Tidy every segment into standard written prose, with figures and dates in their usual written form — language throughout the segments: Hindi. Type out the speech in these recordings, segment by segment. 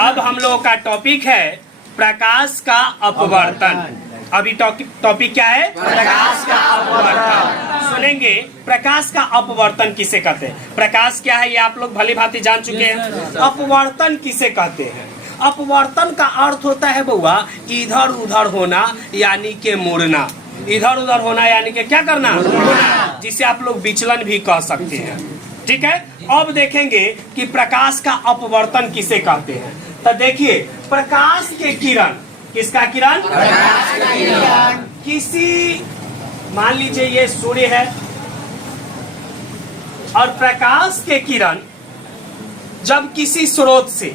अब हम लोगों का टॉपिक है प्रकाश का अपवर्तन। अभी टॉपिक क्या है? प्रकाश का अपवर्तन। सुनेंगे प्रकाश का अपवर्तन किसे कहते हैं। प्रकाश क्या है ये आप लोग भली भांति जान चुके हैं। अपवर्तन किसे कहते हैं? अपवर्तन का अर्थ होता है बउआ इधर उधर होना यानी के मुड़ना। इधर उधर होना यानी के क्या करना? मुड़ना, जिसे आप लोग विचलन भी कह सकते हैं। ठीक है, अब देखेंगे कि प्रकाश का अपवर्तन किसे कहते हैं। तो देखिए प्रकाश के किरण, किसका किरण? प्रकाश का किरण। किसी मान लीजिए ये सूर्य है और प्रकाश के किरण जब किसी स्रोत से,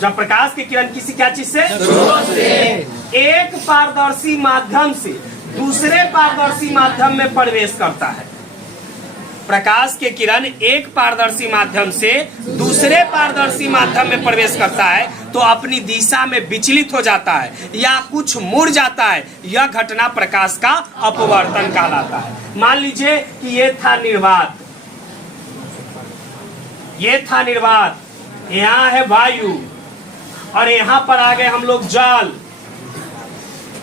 जब प्रकाश की किरण किसी क्या चीज से? स्रोत से एक पारदर्शी माध्यम से दूसरे पारदर्शी माध्यम में प्रवेश करता है। प्रकाश के किरण एक पारदर्शी माध्यम से दूसरे पारदर्शी माध्यम में प्रवेश करता है तो अपनी दिशा में विचलित हो जाता है या कुछ मुड़ जाता है। यह घटना प्रकाश का अपवर्तन कहलाता है। मान लीजिए कि ये था निर्वात, ये था निर्वात, यहाँ है वायु और यहाँ पर आ गए हम लोग जल।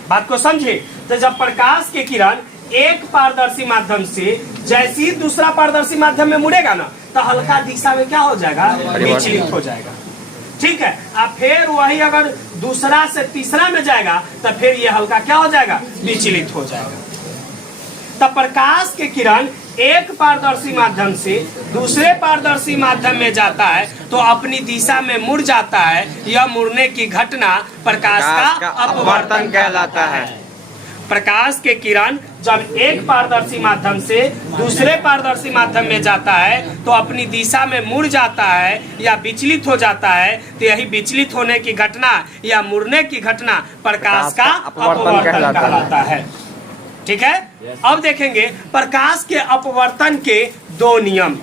बात को समझे? तो जब प्रकाश के किरण एक पारदर्शी माध्यम से जैसे ही दूसरा पारदर्शी माध्यम में मुड़ेगा ना तो हल्का दिशा में क्या हो जाएगा? विचलित हो जाएगा। ठीक है, अब फिर वही अगर दूसरा से तीसरा में जाएगा तो फिर ये हल्का क्या हो जाएगा? विचलित हो जाएगा। तब प्रकाश के किरण एक पारदर्शी माध्यम से दूसरे पारदर्शी माध्यम में जाता है तो अपनी दिशा में मुड़ जाता है। यह मुड़ने की घटना प्रकाश का अपवर्तन कहलाता है। प्रकाश के किरण जब एक पारदर्शी माध्यम से दूसरे पारदर्शी माध्यम में जाता है तो अपनी दिशा में मुड़ जाता है या विचलित हो जाता है तो यही विचलित होने की घटना या मुड़ने की घटना प्रकाश का अपवर्तन कहलाता है। ठीक है, अब देखेंगे प्रकाश के अपवर्तन के दो नियम।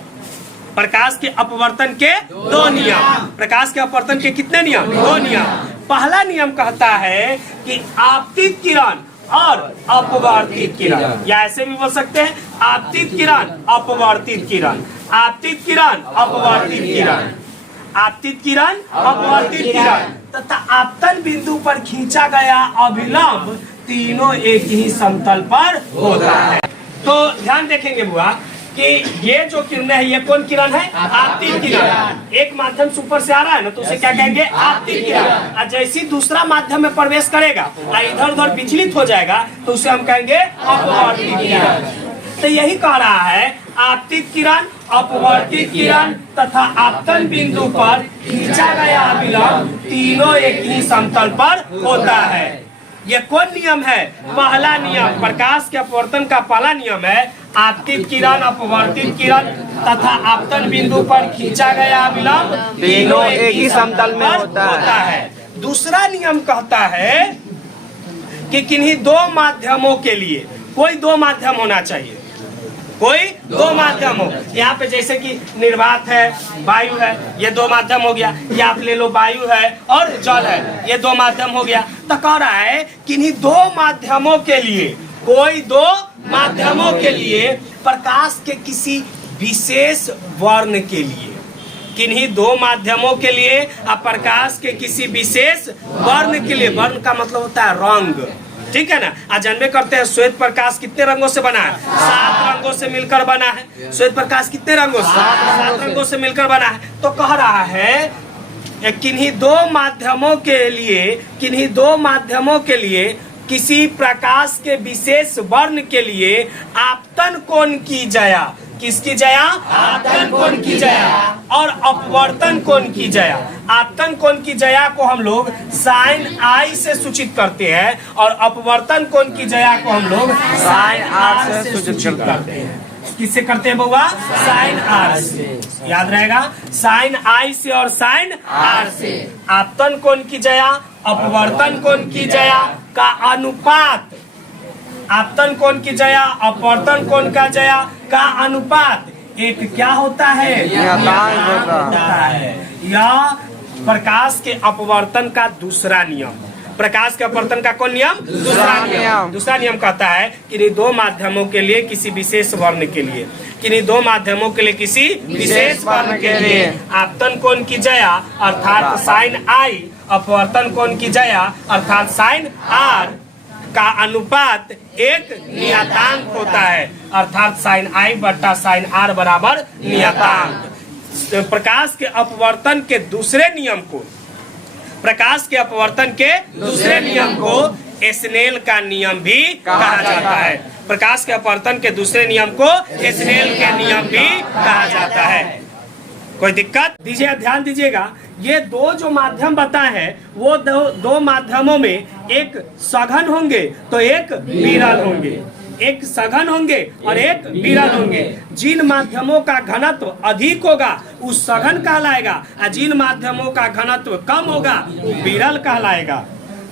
प्रकाश के अपवर्तन के दो नियम। प्रकाश के अपवर्तन के कितने नियम? दो नियम। पहला नियम कहता है कि आपतित किरण और अपवर्तित किरण, या ऐसे भी बोल सकते हैं आपतित किरण अपवर्तित किरण, आपतित किरण अपवर्तित किरण, आपतित किरण अपवर्तित किरण तथा आपतन बिंदु पर खींचा गया अभिलंब तीनों एक ही समतल पर होता है। तो ध्यान देखेंगे बुआ कि ये जो किरण है ये कौन किरण है? आपतित किरण। एक माध्यम से ऊपर से आ रहा है ना तो उसे क्या कहेंगे? आपतित किरण। और जैसे ही दूसरा माध्यम में प्रवेश करेगा और इधर उधर विचलित हो जाएगा तो उसे हम कहेंगे अपवर्तित किरण। तो यही कह रहा है आपतित किरण अपवर्तित किरण तथा आपतन बिंदु पर खींचा गया अभिलंब तीनों एक ही समतल पर होता है। ये कौन नियम है? पहला नियम। प्रकाश के अपवर्तन का पहला नियम है आपतित किरण अपवर्तित किरण तथा आपतन बिंदु पर खींचा गया अभिलंब तीनों एक ही समतल में होता है। दूसरा नियम कहता है कि किन्हीं दो माध्यमों के लिए कोई दो माध्यम होना चाहिए, कोई दो माध्यम हो। यहाँ पे जैसे कि निर्वात है, वायु है, ये दो माध्यम हो गया। या आप ले लो वायु है और जल है, ये दो माध्यम हो गया। तो कह रहा है किन्हीं दो माध्यमों के लिए, कोई दो माध्यमों के लिए प्रकाश के किसी विशेष वर्ण के लिए, किन्हीं दो माध्यमों के लिए और प्रकाश के किसी विशेष वर्ण के लिए। वर्ण का मतलब होता है रंग। ठीक है ना? आज जानबे करते हैं श्वेत प्रकाश कितने रंगों से बना है? 7 रंगों से मिलकर बना है। श्वेत प्रकाश कितने रंगों से? 7 रंगों से मिलकर बना है। तो कह रहा है किन्हीं दो माध्यमों के लिए, किन्हीं दो माध्यमों के लिए किसी प्रकाश के विशेष वर्ण के लिए आपतन कोण की जया, किसकी जया? आपतन कोण की जया और अपवर्तन कोण की जया। आपतन कोण की जया को हम लोग साइन आई से सूचित करते हैं और अपवर्तन कोण की जया को हम लोग साइन आर से सूचित करते हैं। किससे करते हैं बउआ? साइन आर से। याद रहेगा, साइन आई से और साइन आर से। आपतन कोण की जया अपवर्तन कोण की जया का अनुपात, आपतन कोण की जया अपवर्तन कोण का जया का अनुपात एक क्या होता है? होता है। यह प्रकाश के अपवर्तन का दूसरा नियम। प्रकाश के अपवर्तन का कौन नियम? दूसरा नियम। दूसरा नियम कहता है कि दो माध्यमों के लिए किसी विशेष वर्ण के लिए, किन्हीं दो माध्यमों के लिए किसी विशेष वर्ण के लिए आपतन कोण की जया अर्थात साइन आई, अपवर्तन कोण की जया अर्थात साइन आर का अनुपात एक नियतांक होता है, अर्थात साइन आई बट्टा साइन आर बराबर नियतांक। प्रकाश के अपवर्तन के दूसरे नियम को, प्रकाश के अपवर्तन के दूसरे नियम को स्नेल का नियम भी कहा जाता है। प्रकाश के अपवर्तन के दूसरे नियम को स्नेल के नियम भी कहा जाता है। कोई दिक्कत? दीजिए, ध्यान दीजिएगा, ये दो जो माध्यम बताए हैं वो दो माध्यमों में एक सघन होंगे तो एक विरल होंगे, एक सघन होंगे और एक विरल होंगे। जिन माध्यमों का घनत्व अधिक होगा वो सघन कहलाएगा और जिन माध्यमों का घनत्व कम होगा वो विरल कहलाएगा।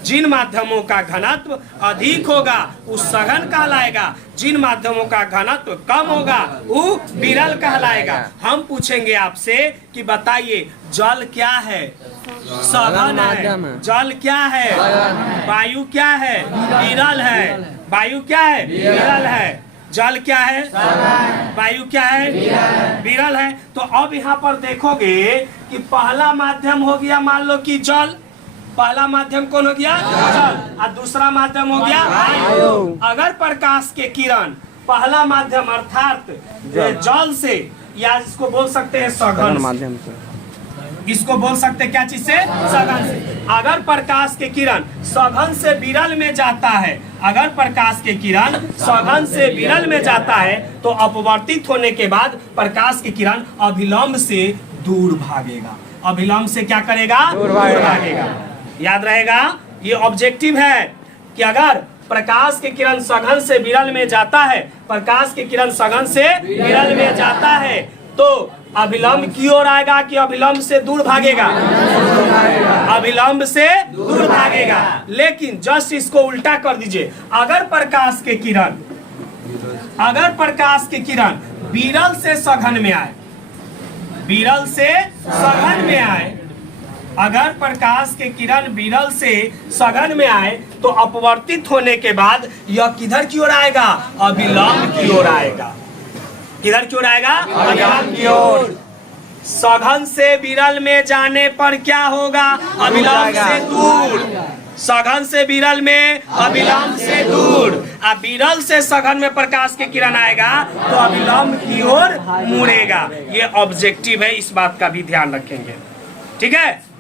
जिन माध्यमों का घनत्व अधिक होगा वो सघन कहलाएगा, जिन माध्यमों का घनत्व कम होगा वो विरल कहलाएगा। हम पूछेंगे आपसे कि बताइए जल क्या है? सघन है। जल क्या है? वायु क्या है? विरल है। वायु क्या है? विरल है। जल क्या है? वायु क्या है? विरल है। तो अब यहाँ पर देखोगे कि पहला माध्यम हो गया, मान लो कि जल, पहला माध्यम कौन हो गया? जल। और दूसरा माध्यम हो गया वायु। अगर प्रकाश के किरण पहला माध्यम अर्थात जल से, या इसको बोल सकते हैं सघन माध्यम से, इसको बोल सकते हैं क्या चीज से? सघन से। अगर प्रकाश के किरण सघन से विरल में जाता है, अगर प्रकाश के किरण सघन से विरल में जाता है तो अपवर्तित होने के बाद प्रकाश के किरण अभिलंब से दूर भागेगा। अभिलंब से क्या करेगा? दूर भागेगा। याद रहेगा, ये ऑब्जेक्टिव है कि अगर प्रकाश के किरण सघन से विरल में जाता है, प्रकाश के किरण सघन से विरल में जाता है तो अभिलंब की ओर आएगा कि अभिलंब से दूर भागेगा? अभिलंब से दूर भागेगा। लेकिन जस्ट इसको उल्टा कर दीजिए, अगर प्रकाश के किरण विरल से सघन में आए, विरल से सघन में आए, अगर प्रकाश के किरण विरल से सघन में आए तो अपवर्तित होने के बाद यह किधर की ओर आएगा? अभिलंब की ओर आएगा। किधर की ओर आएगा? अभिलंब की ओर। सघन से विरल में जाने पर क्या होगा? अभिलंब से दूर। सघन से विरल में अभिलंब से दूर। अब विरल से सघन में प्रकाश के किरण आएगा तो अभिलंब की ओर मुड़ेगा। ये ऑब्जेक्टिव है, इस बात का भी ध्यान रखेंगे। ठीक है।